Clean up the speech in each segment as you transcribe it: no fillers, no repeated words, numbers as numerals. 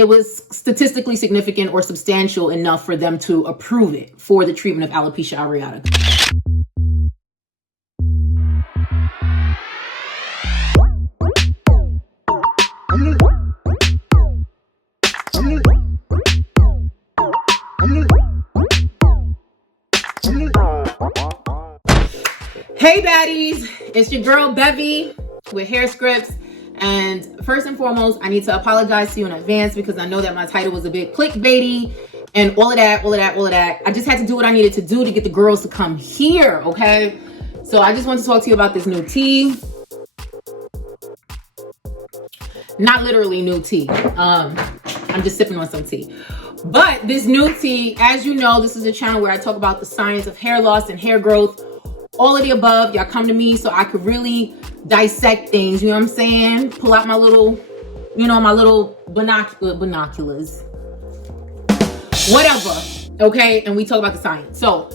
it was statistically significant or substantial enough for them to approve it for the treatment of alopecia areata. Hey baddies, it's your girl Bevy with Hairscripts. And first and foremost, I need to apologize to you in advance because I know that my title was a bit clickbaity and all of that. I just had to do what I needed to do to get the girls to come here, okay? So I just want to talk to you about this new tea. Not literally new tea. I'm just sipping on some tea. But this new tea, as you know, this is a channel where I talk about the science of hair loss and hair growth. All of the above. Y'all come to me so I could really dissect things, you know what I'm saying? Pull out my little, my little binoculars. Whatever, okay? And we talk about the science. So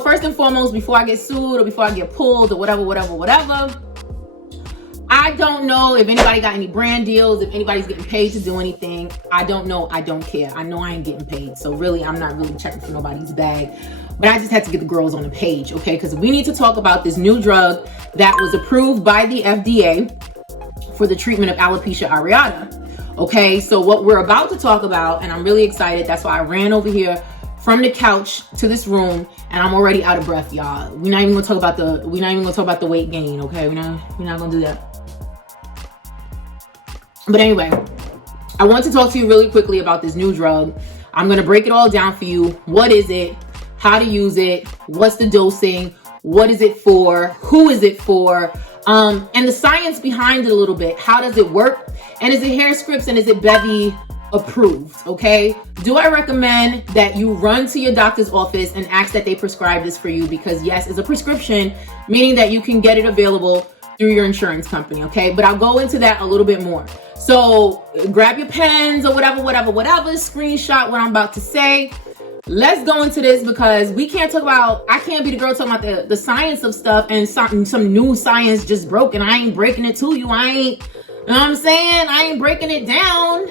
first and foremost, before I get sued or before I get pulled or whatever, I don't know if anybody got any brand deals, if anybody's getting paid to do anything. I don't know. I don't care. I know I ain't getting paid. So really, I'm not really checking for nobody's bag. But I just had to get the girls on the page, okay? Because we need to talk about this new drug that was approved by the FDA for the treatment of alopecia areata, okay? So what we're about to talk about, and I'm really excited. That's why I ran over here from the couch to this room, and I'm already out of breath, y'all. We're not even gonna talk about the weight gain, okay? We're not gonna do that. But anyway, I want to talk to you really quickly about this new drug. I'm gonna break it all down for you. What is it? How to use it, what's the dosing, what is it for, who is it for, and the science behind it a little bit. How does it work? And is it Hairscripts and is it Bevy approved, okay? Do I recommend that you run to your doctor's office and ask that they prescribe this for you? Because yes, it's a prescription, meaning that you can get it available through your insurance company, okay? But I'll go into that a little bit more. So grab your pens or whatever, screenshot what I'm about to say. Let's go into this because we can't talk about, I can't be the girl talking about the science of stuff and some new science just broke and I ain't breaking it to you. You know what I'm saying? I ain't breaking it down.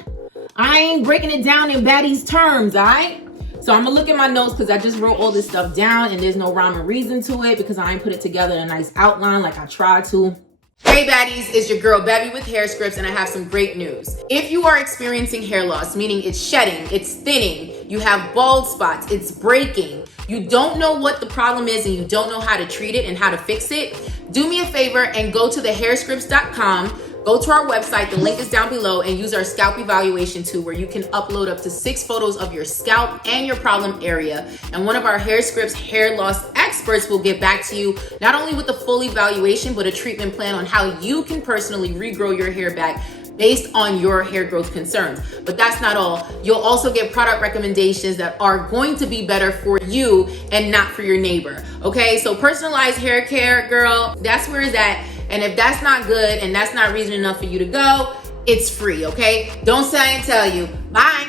I ain't breaking it down in baddies terms, all right? So I'm gonna look at my notes because I just wrote all this stuff down and there's no rhyme or reason to it because I ain't put it together in a nice outline like I tried to. Hey baddies, it's your girl Bevy with Hairscripts and I have some great news. If you are experiencing hair loss, meaning it's shedding, it's thinning, you have bald spots, it's breaking, you don't know what the problem is and you don't know how to treat it and how to fix it, do me a favor and go to thehairscripts.com. Go to our website, the link is down below, and use our scalp evaluation tool where you can upload up to 6 photos of your scalp and your problem area. And one of our Hairscripts hair loss experts will get back to you, not only with the full evaluation, but a treatment plan on how you can personally regrow your hair back based on your hair growth concerns. But that's not all. You'll also get product recommendations that are going to be better for you and not for your neighbor. Okay, so personalized hair care, girl, that's where it's at. And if that's not good and that's not reason enough for you to go, it's free, okay? Don't say I didn't tell you. Bye.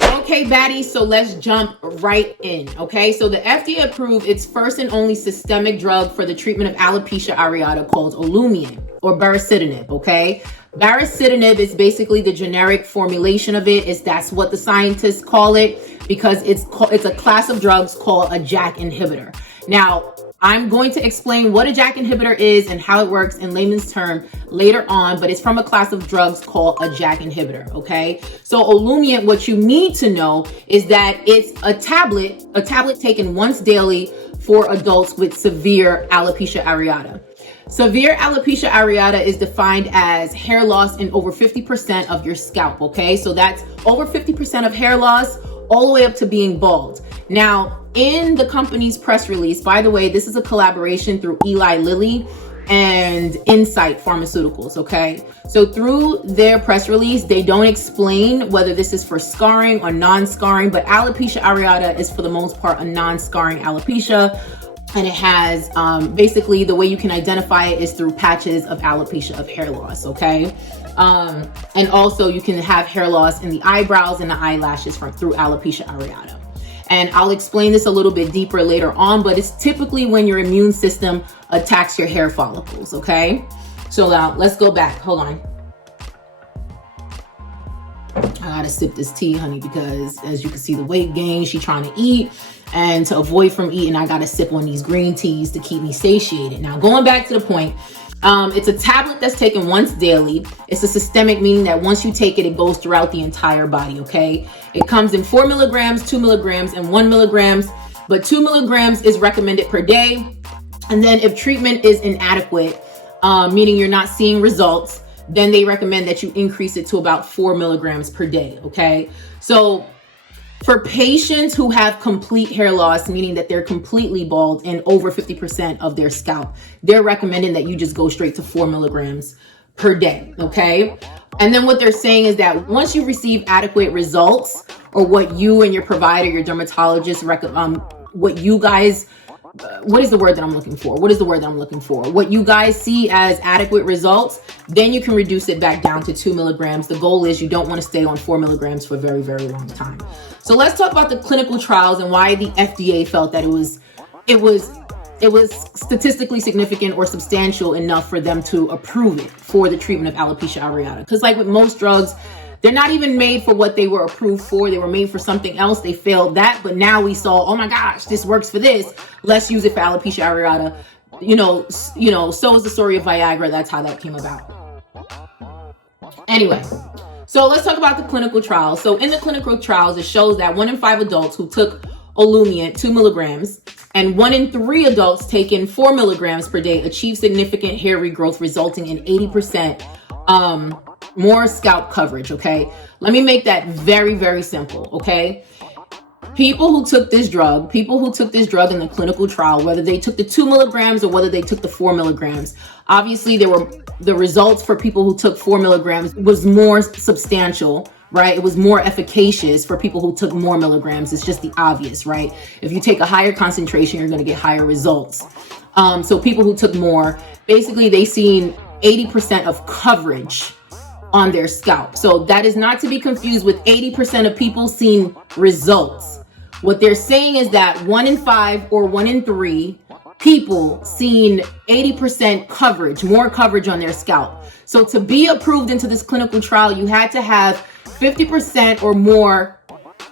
Okay, baddies, so let's jump right in, okay? So the FDA approved its first and only systemic drug for the treatment of alopecia areata called Olumiant or baricitinib, okay? Baricitinib is basically the generic formulation of it. That's what the scientists call it because it's a class of drugs called a JAK inhibitor. Now, I'm going to explain what a JAK inhibitor is and how it works in layman's term later on, but it's from a class of drugs called a JAK inhibitor, okay? So Olumiant, what you need to know is that it's a tablet taken once daily for adults with severe alopecia areata. Severe alopecia areata is defined as hair loss in over 50% of your scalp, okay? So that's over 50% of hair loss all the way up to being bald. Now, in the company's press release, by the way, this is a collaboration through Eli Lilly and Insight Pharmaceuticals, okay? So through their press release, they don't explain whether this is for scarring or non-scarring, but alopecia areata is for the most part a non-scarring alopecia. And it has, basically the way you can identify it is through patches of alopecia of hair loss, okay? And also you can have hair loss in the eyebrows and the eyelashes through alopecia areata. And I'll explain this a little bit deeper later on, but it's typically when your immune system attacks your hair follicles, okay? So now let's go back. Hold on. I gotta sip this tea, honey, because as you can see, the weight gain, she trying to eat, and to avoid from eating, I gotta sip on these green teas to keep me satiated. Now, going back to the point, it's a tablet that's taken once daily. It's a systemic, meaning that once you take it, it goes throughout the entire body, okay? It comes in 4 milligrams, 2 milligrams, and 1 milligrams, but 2 milligrams is recommended per day. And then if treatment is inadequate, meaning you're not seeing results, then they recommend that you increase it to about 4 milligrams per day, okay? So for patients who have complete hair loss, meaning that they're completely bald and over 50% of their scalp, they're recommending that you just go straight to 4 milligrams per day, okay? And then what they're saying is that once you receive adequate results, or what you and your provider, your dermatologist, what you guys, what is the word that I'm looking for? What is the word that I'm looking for? What you guys see as adequate results, then you can reduce it back down to 2 milligrams. The goal is you don't want to stay on 4 milligrams for a very, very long time. So let's talk about the clinical trials and why the FDA felt that it was statistically significant or substantial enough for them to approve it for the treatment of alopecia areata. Because like with most drugs, they're not even made for what they were approved for. They were made for something else. They failed that. But now we saw, oh my gosh, this works for this. Let's use it for alopecia areata. So is the story of Viagra. That's how that came about. Anyway, so let's talk about the clinical trials. So in the clinical trials, it shows that 1 in 5 adults who took Olumiant 2 milligrams and 1 in 3 adults taking 4 milligrams per day achieved significant hair regrowth, resulting in 80% more scalp coverage, okay? Let me make that very, very simple, okay? People who took this drug in the clinical trial, whether they took the 2 milligrams or whether they took the 4 milligrams, obviously the results for people who took 4 milligrams was more substantial, right? It was more efficacious for people who took more milligrams. It's just the obvious, right? If you take a higher concentration, you're going to get higher results. So people who took more, basically they seen 80% of coverage on their scalp. So that is not to be confused with 80% of people seeing results. What they're saying is that 1 in 5 or 1 in 3 people seeing 80% coverage, more coverage on their scalp. So to be approved into this clinical trial, you had to have 50% or more.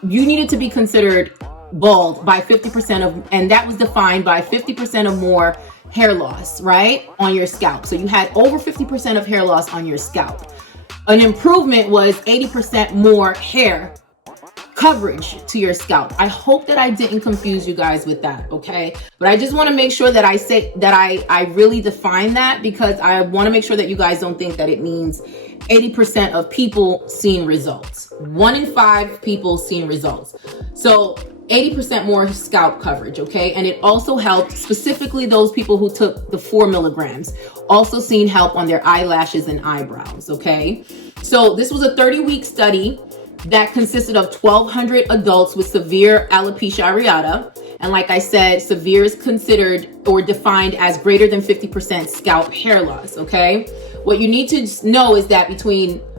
You needed to be considered bald by 50% of, and that was defined by 50% or more hair loss, right? On your scalp. So you had over 50% of hair loss on your scalp. An improvement was 80% more hair coverage to your scalp. I hope that I didn't confuse you guys with that, okay? But I just want to make sure that I say that I really define that, because I want to make sure that you guys don't think that it means 80% of people seeing results. 1 in 5 people seeing results. So 80% more scalp coverage, okay? And it also helped specifically those people who took the 4 milligrams, also seeing help on their eyelashes and eyebrows, okay? So this was a 30-week study that consisted of 1,200 adults with severe alopecia areata. And like I said, severe is considered or defined as greater than 50% scalp hair loss, okay? What you need to know is that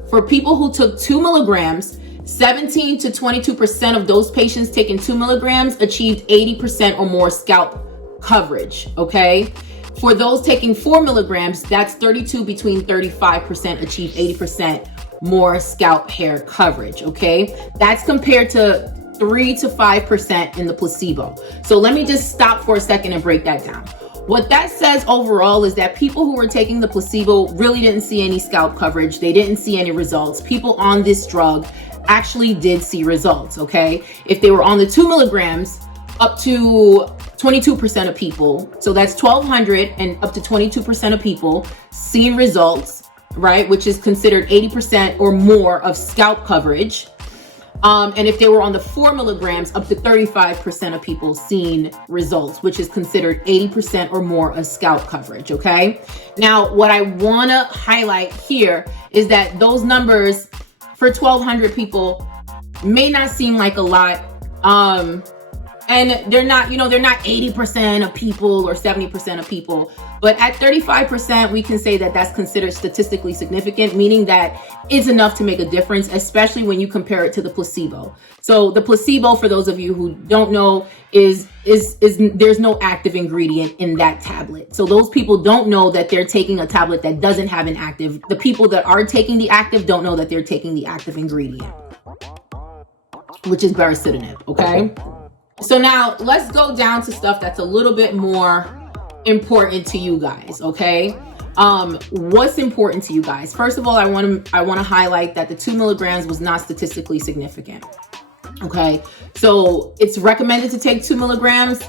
for people who took 2 milligrams, 17 to 22% of those patients taking 2 milligrams achieved 80% or more scalp coverage, okay? For those taking 4 milligrams, that's 32 between 35% achieved 80% more scalp hair coverage, okay? That's compared to 3 to 5% in the placebo. So let me just stop for a second and break that down. What that says overall is that people who were taking the placebo really didn't see any scalp coverage. They didn't see any results. People on this drug actually did see results, okay? If they were on the 2 milligrams, up to 22% of people, so that's 1,200 and up to 22% of people seeing results, right? Which is considered 80% or more of scalp coverage. And if they were on the 4 milligrams, up to 35% of people seeing results, which is considered 80% or more of scalp coverage, okay? Now, what I wanna highlight here is that those numbers for 1,200 people may not seem like a lot. And they're not, they're not 80% of people or 70% of people. But at 35%, we can say that that's considered statistically significant, meaning that it's enough to make a difference, especially when you compare it to the placebo. So the placebo, for those of you who don't know, is there's no active ingredient in that tablet. So those people don't know that they're taking a tablet that doesn't have an active. The people that are taking the active don't know that they're taking the active ingredient, which is baricitinib, okay? So now let's go down to stuff that's a little bit more important to you guys, okay? What's important to you guys? First of all, I want to highlight that the 2 milligrams was not statistically significant, okay? So it's recommended to take 2 milligrams,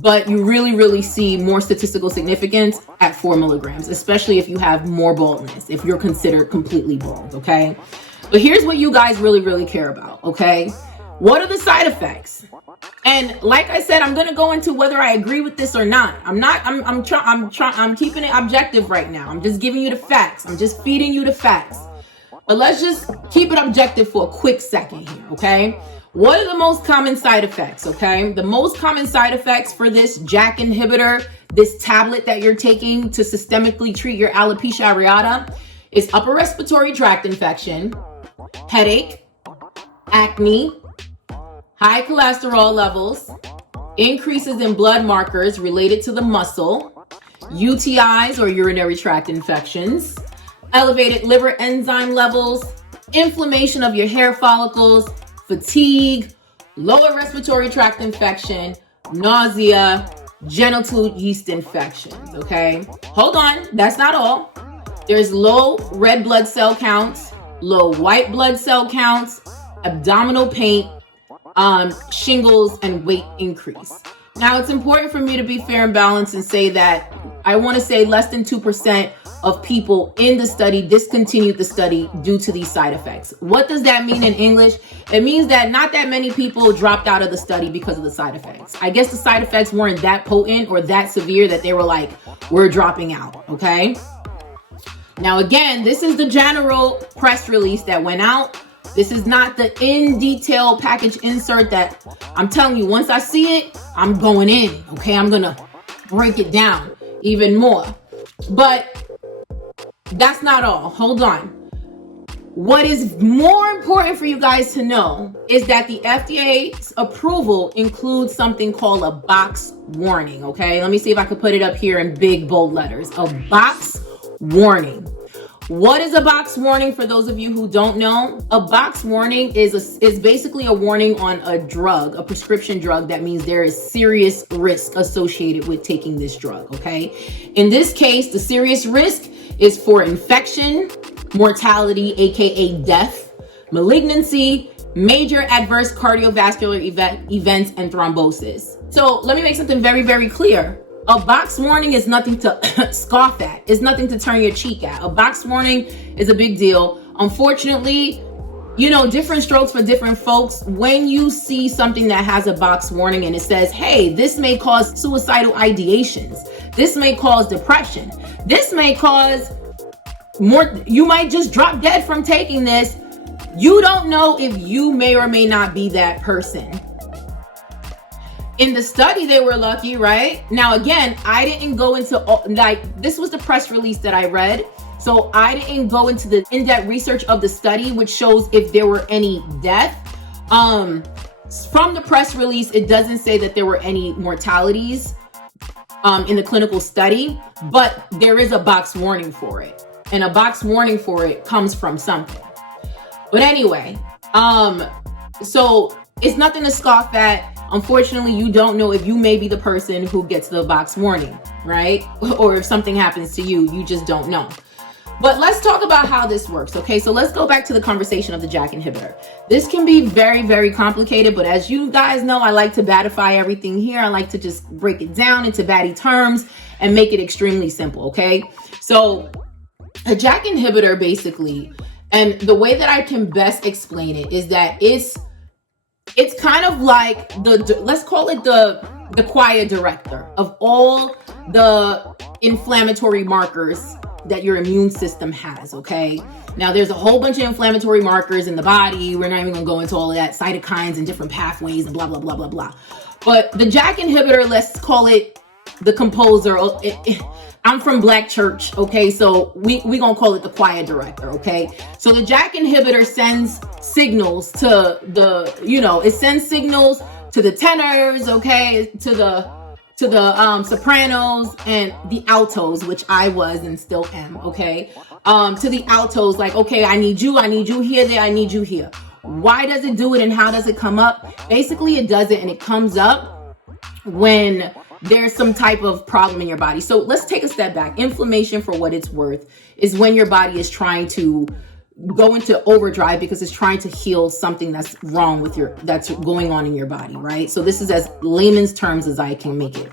but you really see more statistical significance at 4 milligrams, especially if you have more baldness, if you're considered completely bald, okay? But here's what you guys really care about, okay? What are the side effects? And like I said, I'm going to go into whether I agree with this or not. I'm keeping it objective right now. I'm just giving you the facts. I'm just feeding you the facts. But let's just keep it objective for a quick second here, okay? What are the most common side effects, okay? The most common side effects for this JAK inhibitor, this tablet that you're taking to systemically treat your alopecia areata, is upper respiratory tract infection, headache, acne, high cholesterol levels, increases in blood markers related to the muscle, UTIs or urinary tract infections, elevated liver enzyme levels, inflammation of your hair follicles, fatigue, lower respiratory tract infection, nausea, genital yeast infections, okay? Hold on, that's not all. There's low red blood cell counts, low white blood cell counts, abdominal pain, shingles, and weight increase. Now, it's important for me to be fair and balanced and say that I want to say less than 2% of people in the study discontinued the study due to these side effects. What does that mean in English? It means that not that many people dropped out of the study because of the side effects. I guess the side effects weren't that potent or that severe that they were like, we're dropping out, okay? Now, again, this is the general press release that went out. This is not the in detail package insert that I'm telling you, once I see it, I'm going in, okay? I'm gonna break it down even more. But that's not all. Hold on. What is more important for you guys to know is that the FDA's approval includes something called a box warning, okay? Let me see if I could put it up here in big, bold letters. A box warning. What is a box warning for those of you who don't know? A box warning is basically a warning on a drug, a prescription drug. That means there is serious risk associated with taking this drug, okay? In this case, the serious risk is for infection, mortality, aka death, malignancy, major adverse cardiovascular events, and thrombosis. So let me make something very clear. A box warning is nothing to scoff at. It's nothing to turn your cheek at. A box warning is a big deal. Unfortunately, different strokes for different folks. When you see something that has a box warning and it says, hey, this may cause suicidal ideations. This may cause depression. This may cause you might just drop dead from taking this. You don't know if you may or may not be that person. In the study, they were lucky, right? Now, again, I didn't go into, this was the press release that I read. So I didn't go into the in-depth research of the study, which shows if there were any death. From the press release, it doesn't say that there were any mortalities in the clinical study, but there is a box warning for it. And a box warning for it comes from something. But anyway, so it's nothing to scoff at. Unfortunately, you don't know if you may be the person who gets the box warning, right? Or if something happens to you, you just don't know. But let's talk about how this works, okay? So let's go back to the conversation of the JAK inhibitor. This can be very complicated, but as you guys know, I like to baddify everything here. I like to just break it down into baddie terms and make it extremely simple, okay? So a JAK inhibitor basically, and the way that I can best explain it is that it's kind of like let's call it the quiet director of all the inflammatory markers that your immune system has, okay? Now, there's a whole bunch of inflammatory markers in the body. We're not even gonna go into all of that, cytokines and different pathways and blah. But the JAK inhibitor, let's call it the composer. I'm from Black church, okay? So we gonna call it the choir director, okay? So the JAK inhibitor sends signals to the, it sends signals to the tenors, okay? To the sopranos and the altos, which I was and still am, okay? To the altos, like, okay, I need you here, there, I need you here. Why does it do it and how does it come up? Basically, it does it and it comes up when there's some type of problem in your body. So let's take a step back. Inflammation, for what it's worth, is when your body is trying to go into overdrive because it's trying to heal something that's wrong with that's going on in your body, right? So this is as layman's terms as I can make it.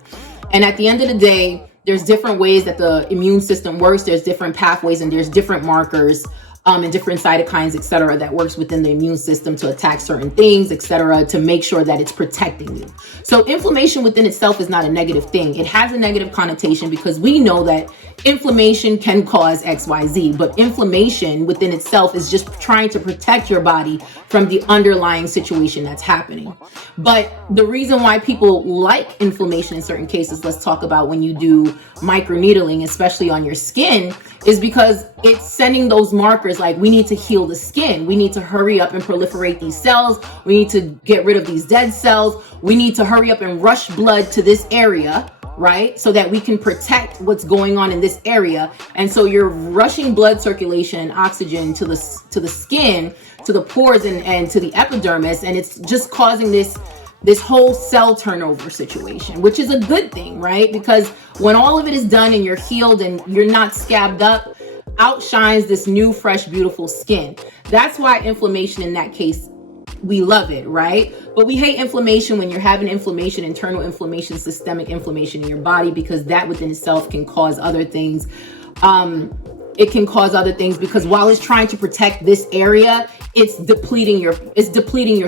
And at the end of the day, there's different ways that the immune system works. There's different pathways and there's different markers and different cytokines, et cetera, that works within the immune system to attack certain things, et cetera, to make sure that it's protecting you. So inflammation within itself is not a negative thing. It has a negative connotation because we know that inflammation can cause XYZ, but inflammation within itself is just trying to protect your body from the underlying situation that's happening. But the reason why people like inflammation in certain cases, let's talk about when you do microneedling, especially on your skin, is because it's sending those markers like, we need to heal the skin. We need to hurry up and proliferate these cells. We need to get rid of these dead cells. We need to hurry up and rush blood to this area, right? So that we can protect what's going on in this area. And so you're rushing blood circulation and oxygen to the skin, to the pores and to the epidermis. And it's just causing this whole cell turnover situation, which is a good thing, right? Because when all of it is done and you're healed and you're not scabbed up, outshines this new, fresh, beautiful skin. That's why inflammation in that case, we love it, right? But we hate inflammation when you're having inflammation, internal inflammation, systemic inflammation in your body, because that within itself can cause other things. It can cause other things because while it's trying to protect this area, it's depleting your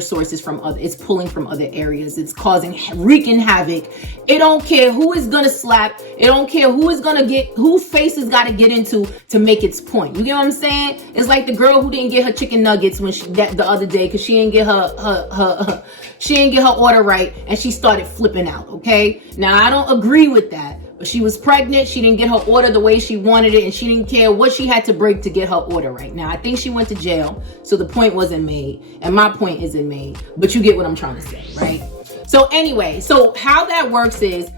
sources from it's pulling from other areas. It's wreaking havoc. It don't care who is gonna slap. It don't care whose face has got to get into to make its point. You get what I'm saying? It's like the girl who didn't get her chicken nuggets the other day because she didn't get her order right and she started flipping out. Okay, now I don't agree with that. But she was pregnant, she didn't get her order the way she wanted it, and she didn't care what she had to break to get her order right. Now, I think she went to jail, so the point wasn't made, and my point isn't made, but you get what I'm trying to say, right? So anyway, so how that works is,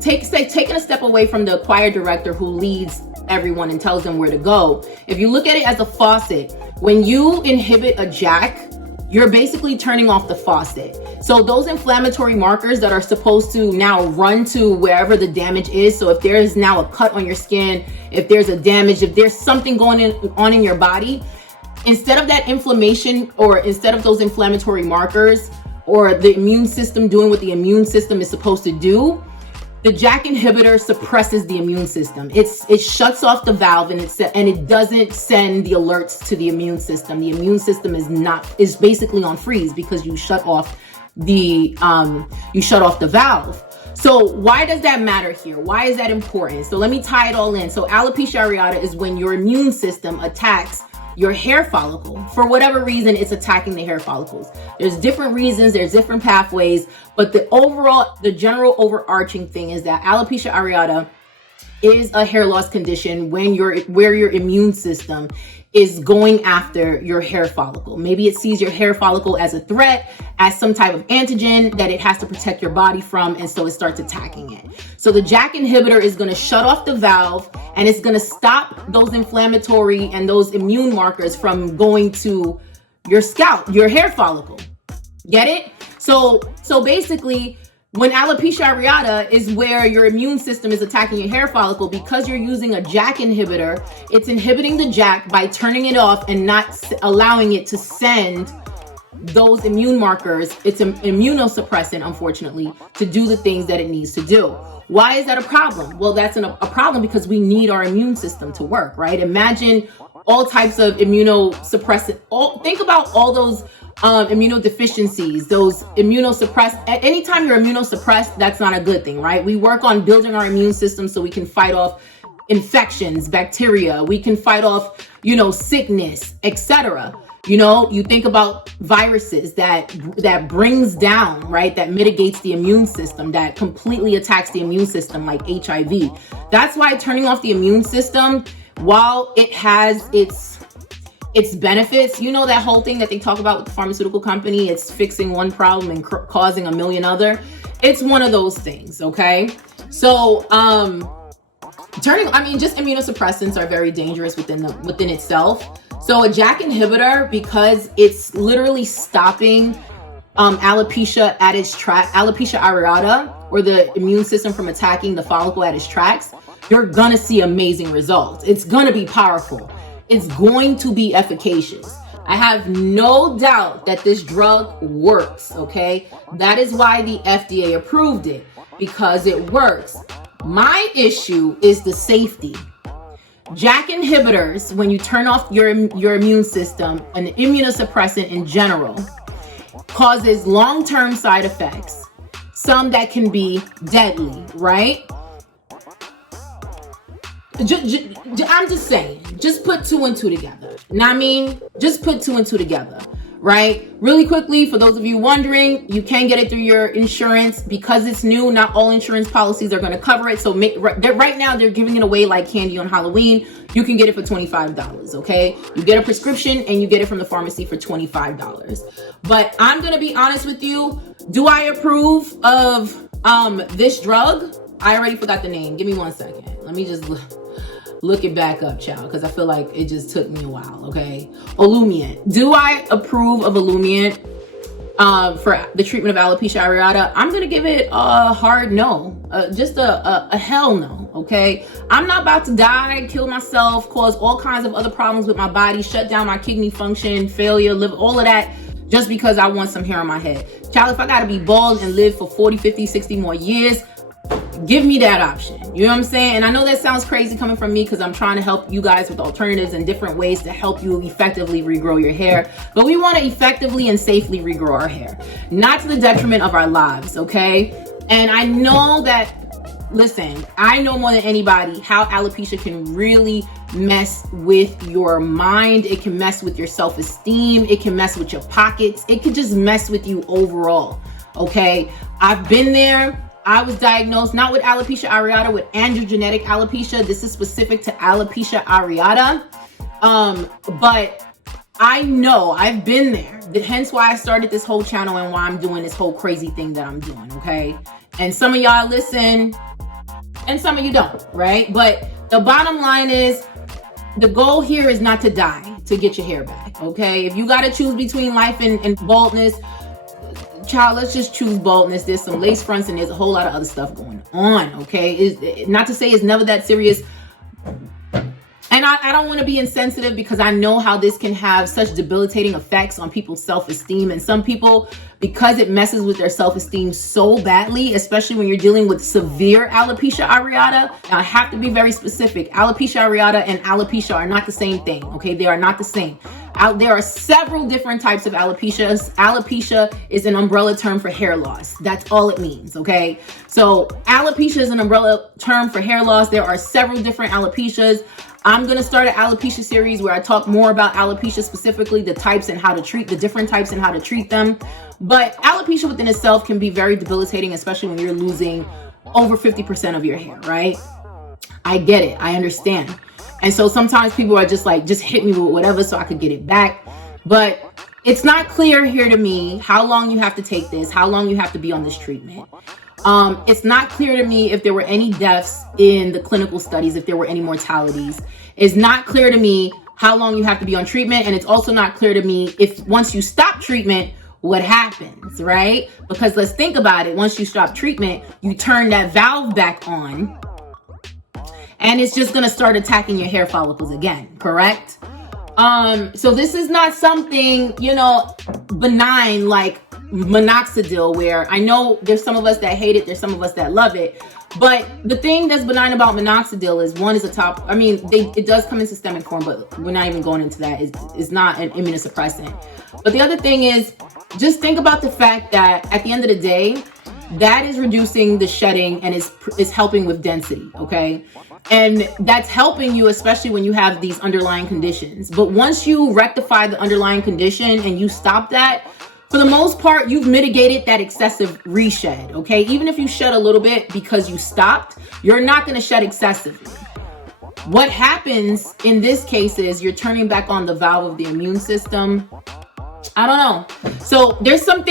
taking a step away from the choir director who leads everyone and tells them where to go, if you look at it as a faucet, when you inhibit a JAK, you're basically turning off the faucet. So those inflammatory markers that are supposed to now run to wherever the damage is. So if there is now a cut on your skin, if there's a damage, if there's something on in your body, instead of that inflammation or instead of those inflammatory markers or the immune system doing what the immune system is supposed to do, the JAK inhibitor suppresses the immune system. It shuts off the valve and it doesn't send the alerts to the immune system. The immune system is basically on freeze because you shut off the valve. So why does that matter here? Why is that important? So let me tie it all in. So alopecia areata is when your immune system attacks your hair follicle. For whatever reason, it's attacking the hair follicles. There's different reasons, there's different pathways, but the general overarching thing is that alopecia areata is a hair loss condition where your immune system is going after your hair follicle. Maybe it sees your hair follicle as a threat, as some type of antigen that it has to protect your body from, and so it starts attacking it. So the JAK inhibitor is going to shut off the valve, and it's going to stop those inflammatory and those immune markers from going to your scalp, your hair follicle. Get it? So basically, when alopecia areata is where your immune system is attacking your hair follicle, because you're using a JAK inhibitor, it's inhibiting the JAK by turning it off and not allowing it to send those immune markers. It's an immunosuppressant, unfortunately, to do the things that it needs to do. Why is that a problem? Well, that's a problem because we need our immune system to work, right? Imagine all types of immunosuppressant. Think about all those immunodeficiencies, those immunosuppressed. Anytime you're immunosuppressed, that's not a good thing, right? We work on building our immune system so we can fight off infections, bacteria. We can fight off, sickness, etc. You know, you think about viruses that brings down, right? That mitigates the immune system, that completely attacks the immune system, like HIV. That's why turning off the immune system, while it has its benefits, you know, that whole thing that they talk about with the pharmaceutical company, it's fixing one problem and causing a million other. It's one of those things, okay? So, just immunosuppressants are very dangerous within itself. So a JAK inhibitor, because it's literally stopping alopecia areata, or the immune system from attacking the follicle at its tracks, you're gonna see amazing results. It's gonna be powerful. It's going to be efficacious. I have no doubt that this drug works, okay? That is why the FDA approved it, because it works. My issue is the safety. JAK inhibitors, when you turn off your immune system, an immunosuppressant in general, causes long-term side effects, some that can be deadly, right? I'm just saying, just put two and two together. You know what I mean? Just put two and two together, right? Really quickly, for those of you wondering, you can get it through your insurance. Because it's new, not all insurance policies are going to cover it. So right now, they're giving it away like candy on Halloween. You can get it for $25, okay? You get a prescription and you get it from the pharmacy for $25. But I'm going to be honest with you. Do I approve of this drug? I already forgot the name. Give me 1 second. Let me just look it back up, child, because I feel like it just took me a while, okay? Olumiant. Do I approve of Olumiant for the treatment of alopecia areata? I'm going to give it a hard no. Just a hell no, okay? I'm not about to die, kill myself, cause all kinds of other problems with my body, shut down my kidney function, failure, liver, all of that, just because I want some hair on my head. Child, if I got to be bald and live for 40, 50, 60 more years, give me that option. You know what I'm saying? And I know that sounds crazy coming from me, because I'm trying to help you guys with alternatives and different ways to help you effectively regrow your hair. But we want to effectively and safely regrow our hair, not to the detriment of our lives, okay? And I know that, listen, I know more than anybody how alopecia can really mess with your mind. It can mess with your self-esteem. It can mess with your pockets. It could just mess with you overall, okay? I've been there. I was diagnosed not with alopecia areata, with androgenetic alopecia. This is specific to alopecia areata. But I know I've been there. Hence why I started this whole channel and why I'm doing this whole crazy thing that I'm doing, okay? And some of y'all listen and some of you don't, right? But the bottom line is, the goal here is not to die to get your hair back, okay? If you got to choose between life and baldness, child, let's just choose baldness. There's some lace fronts and there's a whole lot of other stuff going on, okay? Not to say it's never that serious. And I don't want to be insensitive, because I know how this can have such debilitating effects on people's self-esteem. And some people, because it messes with their self-esteem so badly, especially when you're dealing with severe alopecia areata. Now, I have to be very specific. Alopecia areata and alopecia are not the same thing, okay? They are not the same. There are several different types of alopecias. Alopecia is an umbrella term for hair loss. That's all it means, okay? So alopecia is an umbrella term for hair loss. There are several different alopecias. I'm going to start an alopecia series where I talk more about alopecia, specifically the types and how to treat the different types and how to treat them. But alopecia within itself can be very debilitating, especially when you're losing over 50% of your hair, right? I get it. I understand. And so sometimes people are just like, just hit me with whatever so I could get it back. But it's not clear here to me how long you have to take this, how long you have to be on this treatment. It's not clear to me if there were any deaths in the clinical studies, if there were any mortalities. It's not clear to me how long you have to be on treatment. And it's also not clear to me if once you stop treatment, what happens, right? Because let's think about it. Once you stop treatment, you turn that valve back on, and it's just going to start attacking your hair follicles again, correct? So this is not something, benign like minoxidil, where I know there's some of us that hate it, there's some of us that love it. But the thing that's benign about minoxidil is, one, is it does come in systemic form, but we're not even going into that. It's not an immunosuppressant. But the other thing is, just think about the fact that at the end of the day, that is reducing the shedding and is helping with density, okay? And that's helping you, especially when you have these underlying conditions. But once you rectify the underlying condition and you stop that, for the most part, you've mitigated that excessive reshed, okay? Even if you shed a little bit because you stopped, you're not going to shed excessively. What happens in this case is you're turning back on the valve of the immune system. I don't know. So there's some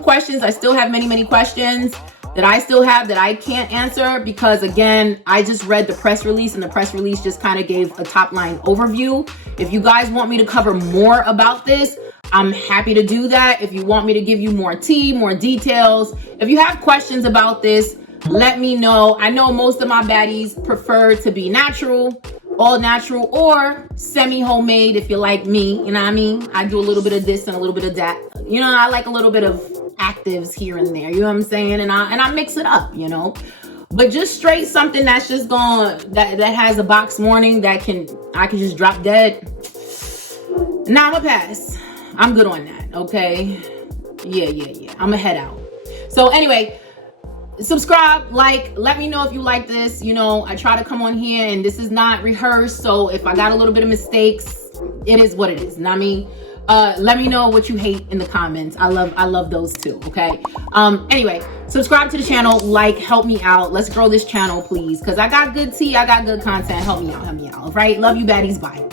questions. I still have many questions that I still have that I can't answer because, again, I just read the press release and the press release just kind of gave a top line overview. If you guys want me to cover more about this, I'm happy to do that. If you want me to give you more tea, more details, if you have questions about this, let me know. I know most of my baddies prefer to be natural, all natural, or semi-homemade if you're like me. You know what I mean? I do a little bit of this and a little bit of that. You know, I like a little bit of actives here and there. You know what I'm saying? And I mix it up, you know. But just straight something that's just that has a box warning that I can just drop dead. Nah, I'm a pass. I'm good on that, okay? Yeah. I'm gonna head out. So anyway, subscribe, like, let me know if you like this. You know, I try to come on here and this is not rehearsed. So if I got a little bit of mistakes, it is what it is. You know what I mean? Let me know what you hate in the comments. I love those too, okay? Anyway, subscribe to the channel, like, help me out. Let's grow this channel, please. Because I got good tea, I got good content. Help me out, all right? Love you, baddies. Bye.